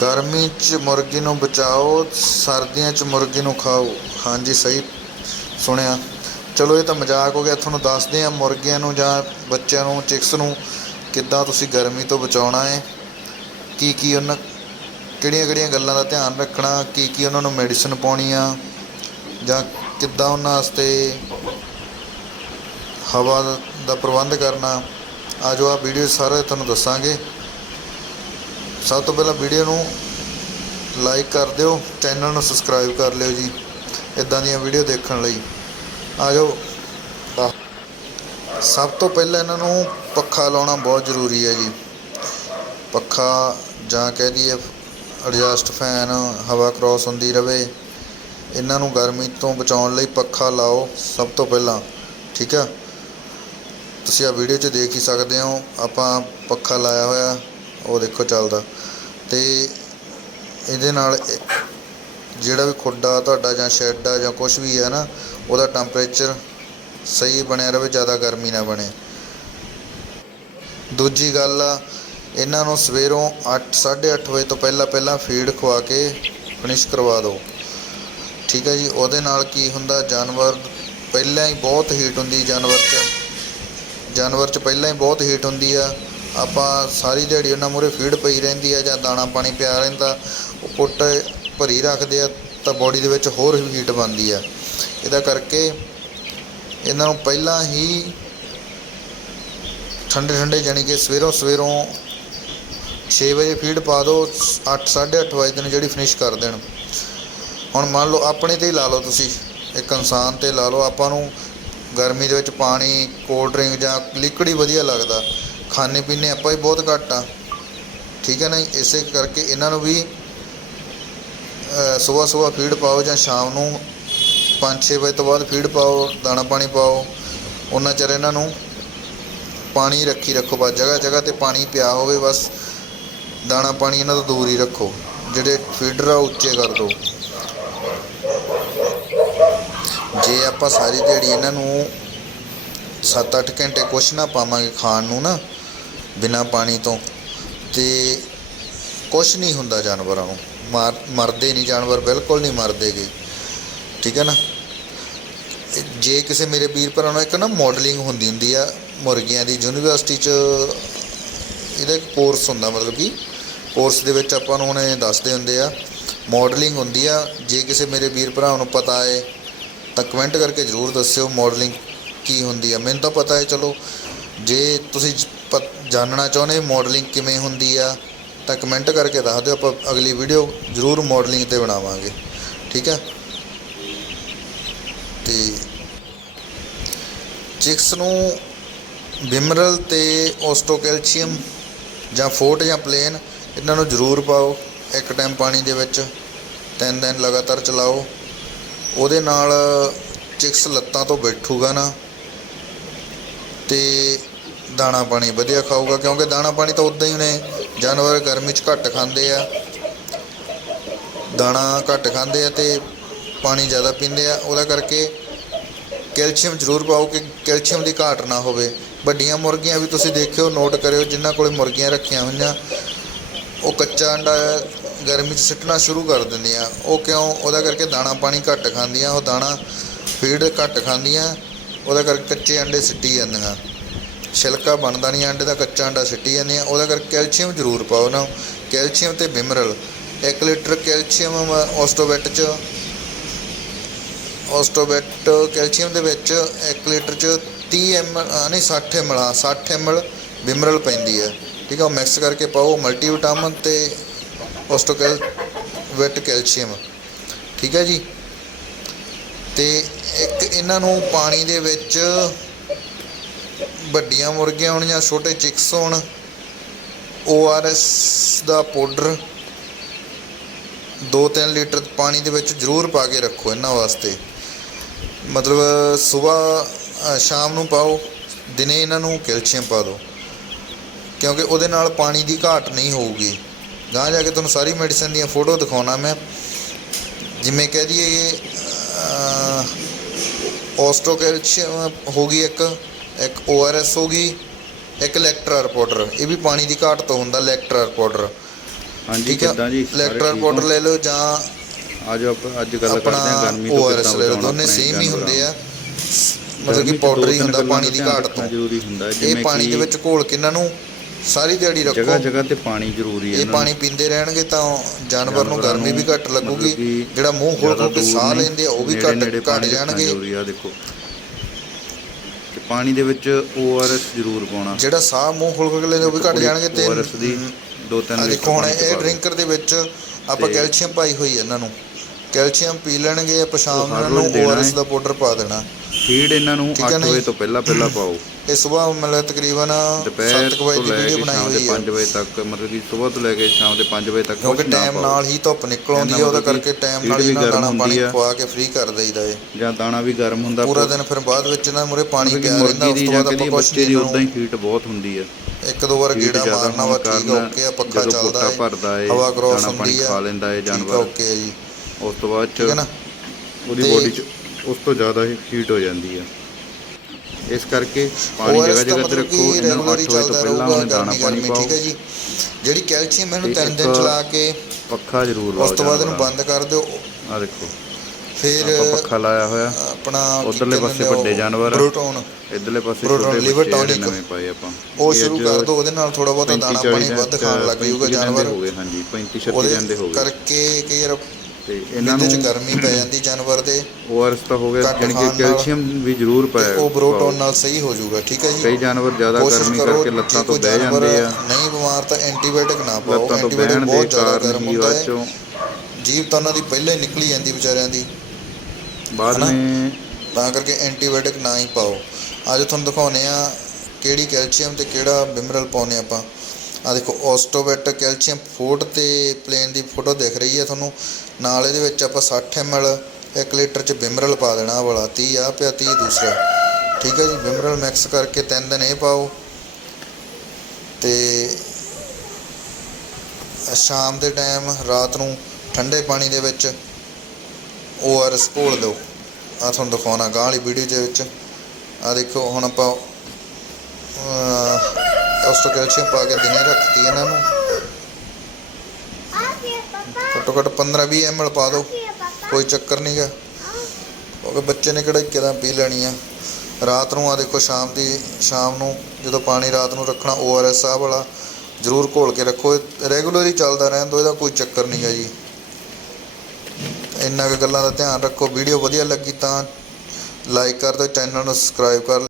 ਗਰਮੀ 'ਚ ਮੁਰਗੀ ਨੂੰ ਬਚਾਓ, ਸਰਦੀਆਂ 'ਚ ਮੁਰਗੀ ਨੂੰ ਖਾਓ। ਹਾਂਜੀ, ਸਹੀ ਸੁਣਿਆ। ਚਲੋ, ਇਹ ਤਾਂ ਮਜ਼ਾਕ ਹੋ ਗਿਆ। ਤੁਹਾਨੂੰ ਦੱਸਦੇ ਹਾਂ ਮੁਰਗੀਆਂ ਨੂੰ ਜਾਂ ਬੱਚਿਆਂ ਨੂੰ, ਚਿਕਸ ਨੂੰ ਕਿੱਦਾਂ ਤੁਸੀਂ ਗਰਮੀ ਤੋਂ ਬਚਾਉਣਾ ਹੈ, ਕੀ ਕੀ ਉਹਨਾਂ ਕਿਹੜੀਆਂ ਕਿਹੜੀਆਂ ਗੱਲਾਂ ਦਾ ਧਿਆਨ ਰੱਖਣਾ, ਕੀ ਕੀ ਉਹਨਾਂ ਨੂੰ ਮੈਡੀਸਨ ਪਾਉਣੀ ਆ, ਜਾਂ ਕਿੱਦਾਂ ਉਹਨਾਂ ਵਾਸਤੇ ਹਵਾ ਦਾ ਪ੍ਰਬੰਧ ਕਰਨਾ। ਆ ਜੋ ਆ ਵੀਡੀਓ ਸਾਰੇ ਤੁਹਾਨੂੰ ਦੱਸਾਂਗੇ। ਸਭ ਤੋਂ ਪਹਿਲਾਂ ਵੀਡੀਓ ਨੂੰ ਲਾਈਕ ਕਰ ਦਿਓ ਚੈਨਲ ਨੂੰ ਸਬਸਕ੍ਰਾਈਬ ਕਰ ਲਿਓ ਜੀ ਇਦਾਂ ਦੀਆਂ ਵੀਡੀਓ ਦੇਖਣ ਲਈ। ਆ ਜਾਓ। ਸਭ ਤੋਂ ਪਹਿਲਾਂ ਇਹਨਾਂ ਨੂੰ ਪੱਖਾ ਲਾਉਣਾ ਬਹੁਤ ਜ਼ਰੂਰੀ ਹੈ ਜੀ। ਪੱਖਾ ਜਾਂ ਕਹਿ ਦਈਏ ਐਡਜਸਟ ਫੈਨ ਹਵਾ ਕ੍ਰਾਸ ਹੁੰਦੀ ਰਵੇ, ਇਹਨਾਂ ਨੂੰ ਗਰਮੀ ਤੋਂ ਬਚਾਉਣ ਲਈ ਪੱਖਾ ਲਾਓ ਸਭ ਤੋਂ ਪਹਿਲਾਂ, ਠੀਕ ਆ? ਤੁਸੀਂ ਆ ਵੀਡੀਓ 'ਚ ਦੇਖ ਹੀ ਸਕਦੇ ਹੋ, ਆਪਾਂ ਪੱਖਾ ਲਾਇਆ ਹੋਇਆ। ਉਹ ਦੇਖੋ ਚੱਲਦਾ। ਤੇ ਇਹਦੇ ਨਾਲ ਜਿਹੜਾ ਵੀ ਖੁੱਡਾ ਤੁਹਾਡਾ ਜਾਂ ਸ਼ੈੱਡ ਆ ਜਾਂ ਕੁਝ ਵੀ ਹੈ ਨਾ, ਉਹਦਾ ਟੈਂਪਰੇਚਰ ਸਹੀ ਬਣਿਆ ਰਹੇ, ਜ਼ਿਆਦਾ ਗਰਮੀ ਨਾ ਬਣੇ। ਦੂਜੀ ਗੱਲ ਆ, ਇਹਨਾਂ ਨੂੰ ਸਵੇਰੋਂ 8 8:30 ਵਜੇ ਤੋਂ ਪਹਿਲਾਂ ਪਹਿਲਾਂ ਫੀਡ ਖਵਾ ਕੇ ਫਿਨਿਸ਼ ਕਰਵਾ ਦਿਓ। ਠੀਕ ਹੈ ਜੀ, ਉਹਦੇ ਨਾਲ ਕੀ ਹੁੰਦਾ, ਜਾਨਵਰ ਪਹਿਲਾਂ ਹੀ ਬਹੁਤ ਹੀਟ ਹੁੰਦੀ, ਜਾਨਵਰ 'ਚ ਜਾਨਵਰ 'ਚ ਪਹਿਲਾਂ ਹੀ ਬਹੁਤ ਹੀਟ ਹੁੰਦੀ ਆ। ਆਪਾਂ ਸਾਰੀ ਦਿਹਾੜੀ ਉਹਨਾਂ ਮੂਹਰੇ ਫੀਡ ਪਈ ਰਹਿੰਦੀ ਆ ਜਾਂ ਦਾਣਾ ਪਾਣੀ ਪਿਆ ਰਹਿੰਦਾ ਉਹ ਪੁੱਟ ਭਰੀ ਰੱਖਦੇ ਆ ਤਾਂ ਬੋਡੀ ਦੇ ਵਿੱਚ ਹੋਰ ਵੀ ਹੀਟ ਬਣਦੀ ਆ। ਇਹਦਾ ਕਰਕੇ ਇਹਨਾਂ ਨੂੰ ਪਹਿਲਾਂ ਹੀ ਠੰਡੇ ਠੰਡੇ ਜਾਣੀ ਕਿ ਸਵੇਰੋਂ ਸਵੇਰੋਂ 6 ਵਜੇ ਫੀਡ ਪਾ ਦਿਓ 8 8:30 ਵਜੇ ਦਿਨ ਜਿਹੜੀ ਫਿਨਿਸ਼ ਕਰ ਦੇਣ। ਹੁਣ ਮੰਨ ਲਓ ਆਪਣੇ ਤੇ ਹੀ ਲਾ ਲਓ ਤੁਸੀਂ, ਇੱਕ ਇਨਸਾਨ ਤੇ ਲਾ ਲਓ, ਆਪਾਂ ਨੂੰ ਗਰਮੀ ਦੇ ਵਿੱਚ ਪਾਣੀ ਕੋਲਡ ਡਰਿੰਕ ਜਾਂ ਲਿਕਵਿਡ ਹੀ ਵਧੀਆ ਲੱਗਦਾ। ਖਾਣੇ ਪੀਣੇ ਆਪਾਂ ਵੀ ਬਹੁਤ ਘੱਟ ਆ। ਠੀਕ ਹੈ ਨਾ ਇਸੇ ਕਰਕੇ ਇਹਨਾਂ ਨੂੰ ਵੀ ਸਵੇਰ ਸਵੇਰ ਫੀਡ ਪਾਓ ਜਾਂ ਸ਼ਾਮ ਨੂੰ 5-6 ਵਜੇ ਤੋਂ ਬਾਅਦ ਫੀਡ ਪਾਓ, ਦਾਣਾ ਪਾਣੀ ਪਾਓ। ਉਹਨਾਂ ਚਿਰ ਇਹਨਾਂ ਨੂੰ ਪਾਣੀ ਰੱਖੀ ਰੱਖੋ ਬਸ। ਜਗ੍ਹਾ ਜਗ੍ਹਾ ਤੇ ਪਾਣੀ ਪਿਆ ਹੋਵੇ ਬਸ। ਦਾਣਾ ਪਾਣੀ ਇਹਨਾਂ ਤੋਂ ਦੂਰ ਹੀ ਰੱਖੋ। ਜਿਹੜੇ ਫੀਡਰ ਆ ਉੱਚੇ ਕਰ ਦਿਓ। ਜੇ ਆਪਾਂ ਸਾਰੀ ਦਿਹਾੜੀ ਇਹਨਾਂ ਨੂੰ 7-8 ਘੰਟੇ ਕੁਛ ਨਾ ਪਾਵਾਂਗੇ ਖਾਣ ਨੂੰ ਨਾ ਬਿਨਾ ਪਾਣੀ ਤੋਂ ਤੇ ਕੁਛ ਨਹੀਂ ਹੁੰਦਾ ਜਾਨਵਰਾਂ ਨੂੰ। ਮਾਰ, ਮਰਦੇ ਨਹੀਂ, ਜਾਨਵਰ ਬਿਲਕੁਲ ਨਹੀਂ ਮਰਦੇਗੇ। ਠੀਕ ਹੈ ਨਾ? ਜੇ ਕਿਸੇ ਮੇਰੇ ਵੀਰ ਭਰਾ ਨੂੰ ਇੱਕ ਨਾ ਮਾਡਲਿੰਗ ਹੁੰਦੀ ਹੁੰਦੀ ਆ ਮੁਰਗੀਆਂ ਦੀ, ਯੂਨੀਵਰਸਿਟੀ 'ਚ ਇਹਦਾ ਇੱਕ ਕੋਰਸ ਹੁੰਦਾ, ਮਤਲਬ ਕਿ ਕੋਰਸ ਦੇ ਵਿੱਚ ਆਪਾਂ ਨੂੰ ਉਹਨੇ ਦੱਸਦੇ ਹੁੰਦੇ ਆ ਮਾਡਲਿੰਗ ਹੁੰਦੀ ਆ। ਜੇ ਕਿਸੇ ਮੇਰੇ ਵੀਰ ਭਰਾ ਨੂੰ ਪਤਾ ਹੈ ਤਾਂ ਕਮੈਂਟ ਕਰਕੇ ਜ਼ਰੂਰ ਦੱਸਿਓ ਮਾਡਲਿੰਗ ਕੀ ਹੁੰਦੀ ਆ। ਮੈਨੂੰ ਤਾਂ ਪਤਾ ਹੈ ਚਲੋ, ਜੇ ਤੁਸੀਂ ਜਾਣਨਾ ਚਾਹੁੰਦੇ ਮਾਡਲਿੰਗ ਕਿਵੇਂ ਹੁੰਦੀ ਆ, ਤਾਂ ਕਮੈਂਟ ਕਰਕੇ ਦੱਸ ਦਿਓ, ਆਪਾਂ ਅਗਲੀ ਵੀਡੀਓ ਜ਼ਰੂਰ ਮਾਡਲਿੰਗ ਤੇ ਬਣਾਵਾਂਗੇ। ਠੀਕ ਹੈ ਤੇ ਚਿਕਸ ਨੂੰ ਬਿਮਰਲ ਤੇ ਓਸਟੋਕੈਲਸ਼ੀਅਮ ਜਾਂ ਫੋਟ ਜਾਂ ਪਲੇਨ ਇਹਨਾਂ ਨੂੰ ਜ਼ਰੂਰ ਪਾਓ, ਇੱਕ ਟਾਈਮ ਪਾਣੀ ਦੇ ਵਿੱਚ, ਤਿੰਨ ਦਿਨ ਲਗਾਤਾਰ ਚਲਾਓ। ਉਹਦੇ ਨਾਲ ਚਿਕਸ ਲੱਤਾਂ ਤੋਂ ਬੈਠੂਗਾ ਨਾ। ਤੇ ਦਾਣਾ ਪਾਣੀ ਵਧੀਆ ਖਾਊਗਾ, ਕਿਉਂਕਿ ਦਾਣਾ ਪਾਣੀ ਤਾਂ ਉਦਾਂ ਹੀ ਨੇ, ਜਾਨਵਰ ਗਰਮੀ 'ਚ ਘੱਟ ਖਾਂਦੇ ਆ। ਦਾਣਾ ਘੱਟ ਖਾਂਦੇ ਆ ਤੇ ਪਾਣੀ ਜ਼ਿਆਦਾ ਪੀਂਦੇ ਆ, ਉਹਦਾ ਕਰਕੇ ਕੈਲਸ਼ੀਅਮ ਜ਼ਰੂਰ ਪਾਓ ਕਿ ਕੈਲਸ਼ੀਅਮ ਦੀ ਘਾਟ ਨਾ ਹੋਵੇ। ਵੱਡੀਆਂ ਮੁਰਗੀਆਂ ਵੀ ਤੁਸੀਂ ਦੇਖਿਓ, ਨੋਟ ਕਰਿਓ, ਜਿਨ੍ਹਾਂ ਕੋਲੇ ਮੁਰਗੀਆਂ ਰੱਖੀਆਂ ਹੋਈਆਂ, ਉਹ ਕੱਚਾ ਅੰਡਾ ਗਰਮੀ 'ਚ ਸਿੱਟਣਾ ਸ਼ੁਰੂ ਕਰ ਦਿੰਦੀਆਂ। ਉਹ ਕਿਉਂ? ਉਹਦਾ ਕਰਕੇ ਦਾਣਾ ਪਾਣੀ ਘੱਟ ਖਾਂਦੀਆਂ, ਉਹ ਦਾਣਾ ਫੀਡ ਘੱਟ ਖਾਂਦੀਆਂ, ਉਹਦਾ ਕਰਕੇ ਕੱਚੇ ਅੰਡੇ ਸਿੱਟੀ ਜਾਂਦੀਆਂ। ਛਿਲਕਾ ਬਣਦਾ ਨਹੀਂ, ਅੰਡੇ ਦਾ ਕੱਚਾ ਅੰਡਾ ਸਿੱਟੀ ਜਾਂਦੀਆਂ ਉਹਦਾ ਕਰਕੇ ਕੈਲਸ਼ੀਅਮ ਜ਼ਰੂਰ ਪਾਓ ਨਾ। ਕੈਲਸ਼ੀਅਮ ਤੇ ਬਿਮਰਲ। 1 ਲੀਟਰ ਕੈਲਸ਼ੀਅਮ ਓਸਟੋਵੈਟ 'ਚ ਓਸਟੋਵੈਟ ਕੈਲਸ਼ੀਅਮ ਦੇ ਵਿੱਚ 1 ਲੀਟਰ 'ਚ 30 ਐਮ ਨਹੀਂ 60 ਐਮ 60 ਐਮ ਬਿਮਰਲ ਪੈਂਦੀ ਹੈ ਠੀਕ ਹੈ ਉਹ ਮਿਕਸ ਕਰਕੇ ਪਾਓ ਮਲਟੀ ਵਿਟਾਮਿਨ ਤੇ ਓਸਟੋਕੈਲ ਵੈਟ ਕੈਲਸ਼ੀਅਮ। ਠੀਕ ਹੈ ਜੀ? ਤੇ ਇੱਕ ਇਹਨਾਂ ਨੂੰ ਪਾਣੀ ਦੇ ਵਿੱਚ ਵੱਡੀਆਂ ਮੁਰਗੀਆਂ ਹੋਣ ਜਾਂ ਛੋਟੇ ਚਿਕਸ ਹੋਣ ORS ਦਾ ਪਾਊਡਰ 2-3 ਲੀਟਰ ਪਾਣੀ ਦੇ ਵਿੱਚ ਜ਼ਰੂਰ ਪਾ ਕੇ ਰੱਖੋ ਇਹਨਾਂ ਵਾਸਤੇ। ਮਤਲਬ ਸਵੇਰ ਸ਼ਾਮ ਨੂੰ ਪਾਓ, ਦਿਨੇ ਇਹਨਾਂ ਨੂੰ ਕੈਲਸ਼ੀਅਮ ਪਾ ਦਿਓ। ਕਿਉਂਕਿ ਉਹਦੇ ਨਾਲ ਪਾਣੀ ਦੀ ਘਾਟ ਨਹੀਂ ਹੋਊਗੀ। ਗਾਂ ਜਾ ਕੇ ਤੁਹਾਨੂੰ ਸਾਰੀ ਮੈਡੀਸਨ ਦੀਆਂ ਫੋਟੋ ਦਿਖਾਉਣਾ ਮੈਂ। ਜਿਵੇਂ ਕਹਿ ਦਈਏ ਓਸਟੋਕੈਲਸ਼ੀਅਮ ਹੋ ਗਈ ਇੱਕ। ਇੱਕ ORS ਹੋ ਗਈ ਇੱਕ ਲੈਕਟਰਰ ਪਾਊਡਰ ਇਹ ਵੀ ਪਾਣੀ ਦੀ ਘਾਟ ਤੋਂ ਹੁੰਦਾ ਲੈਕਟਰਰ ਪਾਊਡਰ ਹਾਂਜੀ ਕਿੱਦਾਂ ਜੀ? ਪਾਊਡਰ ਹੋ? ਲੈ ਲਓ ਜਾਂ ਅੱਜ ਅੱਜ ਗੱਲ ਕਰਦੇ ਹਾਂ ਗਰਮੀ ਤੋਂ ਕਿੱਦਾਂ ਲੈ ਲਓ। ਦੋਨੇ ਸੇਮ ਹੀ ਹੁੰਦੇ ਆ। ਮਤਲਬ ਕਿ ਪਾਊਡਰ ਹੀ ਹੁੰਦਾ ਪਾਣੀ ਦਾ ਘਾਟ ਤੋਂ। ਜ਼ਰੂਰੀ ਹੁੰਦਾ ਹੈ। ਇਹ ਜਿਵੇਂ ਪਾਣੀ ਦੇ ਵਿੱਚ ਘੋਲ ਕੇ ਇਹਨਾਂ ਨੂੰ ਸਾਰੀ ਦਿਹਾੜੀ ਰੱਖੋ। ਜਗ੍ਹਾ ਜਗ੍ਹਾ ਤੇ ਪਾਣੀ ਜ਼ਰੂਰੀ ਹੈ ਇਹ ਪਾਣੀ ਪੀਂਦੇ ਰਹਿਣਗੇ ਤਾਂ ਜਾਨਵਰ ਨੂੰ ਗਰਮੀ ਵੀ ਘੱਟ ਲੱਗੂਗੀ। ਜਿਹੜਾ ਮੂੰਹ ਖੋਲ ਖੋਲ ਕੇ ਸਾਹ ਲੈਂਦੇ ਆ ਉਹ ਵੀ ਘੱਟ ਘੱਟ ਜਾਣਗੇ। ਜ਼ਰੂਰੀ ਆ ਦੇਖੋ। ਪਾਣੀ ਦੇ ਵਿੱਚ ORS ਜ਼ਰੂਰ ਪਾਉਣਾ ਜਿਹੜਾ ਸਾਹ ਮੂੰਹ ਖੋਲ ਖੋਲ ਕੇ ਲੈਂਦੇ ਉਹ ਵੀ ਘੱਟ ਜਾਣਗੇ ਤੇ ORS ਦੀ ਦੋ ਤਿੰਨ ਦੇਖੋ ਹੁਣ ਇਹ। ਡਰਿੰਕਰ ਦੇ ਵਿੱਚ ਆਪਾਂ ਕੈਲਸ਼ੀਅਮ ਪਾਈ ਹੋਈ ਹੈ ਇਹਨਾਂ ਨੂੰ ਕੈਲਸ਼ੀਅਮ ਪੀ ਲੈਣਗੇ ਆਪਾਂ ਸ਼ਾਮ ਨੂੰ ORS। ਦਾ ਪਾਊਡਰ ਪਾ ਦੇਣਾ ਫੀਡ ਇਹਨਾਂ ਨੂੰ ਠੀਕ ਹੈ 8 ਨਾ ਵਜੇ ਜੀ? ਤੋਂ ਪਹਿਲਾਂ ਪਹਿਲਾਂ ਪਾਓ। ਇਹ ਸਵੇਰ ਮਤਲਬ ਤਕਰੀਬਨ ਦੁਪਹਿਰ 7 ਵਜੇ ਤੋਂ ਦੀ ਲੈ ਵੀਡੀਓ ਕੇ ਬਣਾਈ ਸ਼ਾਮ ਦੇ ਹੋਈ ਹੈ 5 ਵਜੇ ਤੱਕ ਮਤਲਬ ਕਿ ਸਵੇਰ ਤੋਂ ਲੈ ਕੇ ਸ਼ਾਮ ਦੇ 5 ਵਜੇ ਤੱਕ ਕਿਉਂਕਿ ਕੁਛ ਨਾ ਟਾਈਮ ਪਾਓ। ਨਾਲ ਹੀ ਧੁੱਪ ਨਿਕਲ ਆਉਂਦੀ ਹੈ ਉਹਦਾ ਇਹਨਾਂ ਕਰਕੇ ਟਾਈਮ ਨਾਲ ਹੀ ਇਹਨਾਂ ਗਰਮ ਦਾਣਾ ਪਾਣੀ ਹੁੰਦੀ ਆ। ਖਵਾ ਕੇ ਫ੍ਰੀ ਕਰ ਦੇਈਦਾ ਏ। ਜਾਂ ਦਾਣਾ ਵੀ ਗਰਮ ਹੁੰਦਾ ਪੂਰਾ ਦਿਨ ਫਿਰ ਬਾਅਦ ਵਿੱਚ ਇਹਨਾਂ ਮੁਰੇ ਪਾਣੀ ਪਿਆ ਰਹਿੰਦਾ ਮੁਰਗੀ ਉਸ ਦੀ ਤੋਂ ਜਾਂ ਬਾਅਦ ਕਹਿੰਦੀ ਆਪਾਂ ਕੁਛ ਬੱਚੇ ਦੀ ਉਦਾਂ ਹੀ ਹੀਟ ਬਹੁਤ ਹੁੰਦੀ ਹੈ ਇੱਕ ਦੋ ਵਾਰ ਗੇੜਾ ਮਾਰਨਾ ਵਾ ਠੀਕ ਆ ਓਕੇ ਆ ਪੱਖਾ ਜਦੋਂ ਚੱਲਦਾ ਏ ਭਰਦਾ ਏ ਹਵਾ ਦਾਣਾ ਪਾਣੀ ਹੁੰਦੀ ਆ ਖਾ ਲੈਂਦਾ ਏ ਠੀਕ ਆ ਜਾਨਵਰ। ਓਕੇ ਆ ਜੀ। ਉਸ ਤੋਂ ਬਾਅਦ ਠੀਕ ਹੈ ਚ ਨਾ? ਉਹਦੀ ਤੇ- ਬੋਡੀ ਚ ਉਸ ਤੋਂ ਜ਼ਿਆਦਾ ਹੀ ਹੀਟ ਹੋ ਜਾਂਦੀ ਹੈ। ਇਸ ਕਰਕੇ ਪਾਣੀ ਜਗ੍ਹਾ ਤਾਂ ਜਗ੍ਹਾ ਤੇ ਰੱਖੋ ਇਹਨਾਂ ਨੂੰ 8 ਰੈਗੂਲਰ ਹੀ ਵਜੇ ਤੋਂ ਪਹਿਲਾਂ ਉਹਨੇ ਦਾਣਾ ਪਾਣੀ ਪਾਓ ਠੀਕ ਹੈ ਜੀ। ਜਿਹੜੀ ਕੈਲਸ਼ੀਅਮ ਇਹਨੂੰ ਤਿੰਨ ਦਿਨ ਚਲਾ ਕੇ ਪੱਖਾ ਜ਼ਰੂਰ ਲਾਓ ਉਸ ਤੋਂ ਬਾਅਦ ਇਹਨੂੰ ਬੰਦ ਕਰ ਦਿਓ। ਆਹ ਦੇਖੋ। ਫਿਰ ਪੱਖਾ ਲਾਇਆ ਹੋਇਆ। ਆਪਣਾ ਉੱਧਰਲੇ ਪਾਸੇ ਵੱਡੇ ਜਾਨਵਰ ਆ। ਬਰੂਟੋਨ ਇਧਰਲੇ ਪਾਸੇ ਛੋਟੇ। ਨਵੇਂ ਪਾਏ ਆਪਾਂ। ਉਹ ਇਹ ਸ਼ੁਰੂ ਕਰ ਦਿਓ ਉਹਦੇ ਨਾਲ ਥੋੜਾ ਬਹੁਤਾ 35 ਦਾਣਾ ਪਾਣੀ 40 ਵੱਧ ਖਾਣ ਲੱਗ ਜਾਊਗਾ 35 ਦਿਨ ਦੇ ਜਾਨਵਰ ਹਾਂਜੀ 35 36 ਦਿਨ ਦੇ ਹੋ ਗਏ। ਕਰਕੇ ਕਈ ਵਾਰ ਤੇ ਇਹਨਾਂ ਇਹਦੇ ਚ ਨੂੰ ਗਰਮੀ ਪੈ ਜਾਂਦੀ ਜਾਨਵਰ ਦੇ ORS ਤਾਂ ਹੋ ਗਿਆ ਘੱਟ ਖਾਣ ਕਿ ਨਾਲ ਕੈਲਸ਼ੀਅਮ ਵੀ ਜ਼ਰੂਰ ਤੇ ਪਾਇਆ ਉਹ ਬਰੋਟੋਨ ਨਾਲ ਸਹੀ ਹੋ ਜਾਊਗਾ ਠੀਕ ਹੈ ਜੀ। ਕਈ ਜਾਨਵਰ ਜ਼ਿਆਦਾ ਕੋਸ਼ਿਸ਼ ਗਰਮੀ ਕਰੋ ਕਰਕੇ ਜੇ ਲੱਤਾਂ ਤੋਂ ਕੋਈ ਬਹਿ ਜਾਨਵਰ ਜਾਂਦੇ ਆ। ਨਹੀਂ ਬਿਮਾਰ ਤਾਂ ਐਂਟੀਬਾਇਓਟਿਕ ਨਾ ਪਾਓ। ਲੱਤਾਂ ਤੋਂ ਐਂਟੀਬਾਇਓਟਿਕ ਬਹਿਣ ਦੇ ਬਹੁਤ ਜ਼ਿਆਦਾ ਕਾਰਨ ਗਰਮ ਹੀ ਹੁੰਦਾ ਬਾਅਦ ਹੈ। ਚੋਂ? ਜੀਵ ਤਾਂ ਉਹਨਾਂ ਦੀ ਪਹਿਲਾਂ ਹੀ ਨਿਕਲੀ ਜਾਂਦੀ ਵਿਚਾਰਿਆਂ ਦੀ। ਬਾਅਦ ਹਨਾ? ਵਿੱਚ ਤਾਂ ਕਰਕੇ ਐਂਟੀਬਾਇਓਟਿਕ ਨਾ ਹੀ ਪਾਓ। ਅੱਜ ਤੁਹਾਨੂੰ ਦਿਖਾਉਨੇ ਆ ਕਿਹੜੀ ਕੈਲਸ਼ੀਅਮ ਤੇ ਕਿਹੜਾ ਬਿਮਰਲ ਪਾਉਨੇ ਆਪਾਂ। ਆ ਦੇਖੋ ਔਸਟੋਬੈਟ ਕੈਲਸ਼ੀਅਮ ਫੋਰਟ ਤੇ ਪਲੇਨ ਦੀ ਫੋਟੋ ਦਿਖ ਰਹੀ ਹੈ ਤੁਹਾਨੂੰ। ਨਾਲ ਇਹਦੇ ਵਿੱਚ ਆਪਾਂ 60 ml 1 ਲੀਟਰ ਚ ਬਿਮਰਲ ਪਾ ਦੇਣਾ, ਵਾਲਾ 30 ਆ ਪਿਆ 30 ਦੂਸਰਾ। ਠੀਕ ਹੈ ਜੀ, ਬਿਮਰਲ ਮਿਕਸ ਕਰਕੇ ਤਿੰਨ ਦਿਨ ਇਹ ਪਾਓ। ਤੇ ਸ਼ਾਮ ਦੇ ਟਾਈਮ, ਰਾਤ ਨੂੰ ਠੰਡੇ ਪਾਣੀ ਦੇ ਵਿੱਚ ORS ਘੋਲ ਦਿਓ। ਆ ਤੁਹਾਨੂੰ ਦਿਖਾਉਣਾ ਗਾਂ ਵਾਲੀ ਵੀਡੀਓ ਦੇ ਵਿੱਚ। ਆ ਦੇਖੋ, ਹੁਣ ਆਪਾਂ ਉਸ ਤੋਂ ਕੈਲਸ਼ੀਅਮ ਪਾ ਕੇ ਦਿਨੇ ਰੱਖਤੀ ਇਹਨਾਂ ਨੂੰ। ਘੱਟੋ ਘੱਟ 15 20 ml ਪਾ ਦਿਓ, ਕੋਈ ਚੱਕਰ ਨਹੀਂਗਾ ਕਿਉਂਕਿ ਬੱਚੇ ਨੇ ਕਿਹੜਾ ਇੱਕਦਮ ਪੀ ਲੈਣੀ ਆ। ਰਾਤ ਨੂੰ ਆ ਦੇਖੋ ਸ਼ਾਮ ਦੀ, ਸ਼ਾਮ ਨੂੰ ਜਦੋਂ ਪਾਣੀ ਰਾਤ ਨੂੰ ਰੱਖਣਾ ORS ਆ ਵਾਲਾ ਜ਼ਰੂਰ ਘੋਲ ਕੇ ਰੱਖੋ। ਰੈਗੂਲਰ ਹੀ ਚੱਲਦਾ ਰਹਿਣ ਦਿਓ ਇਹਦਾ ਕੋਈ ਚੱਕਰ ਨਹੀਂ ਹੈ ਜੀ। ਇੰਨਾ ਕੁ ਗੱਲਾਂ ਦਾ ਧਿਆਨ ਰੱਖੋ। ਵੀਡੀਓ ਵਧੀਆ ਲੱਗੀ ਤਾਂ ਲਾਈਕ ਕਰ ਦਿਓ, ਚੈਨਲ ਨੂੰ ਸਬਸਕ੍ਰਾਈਬ ਕਰ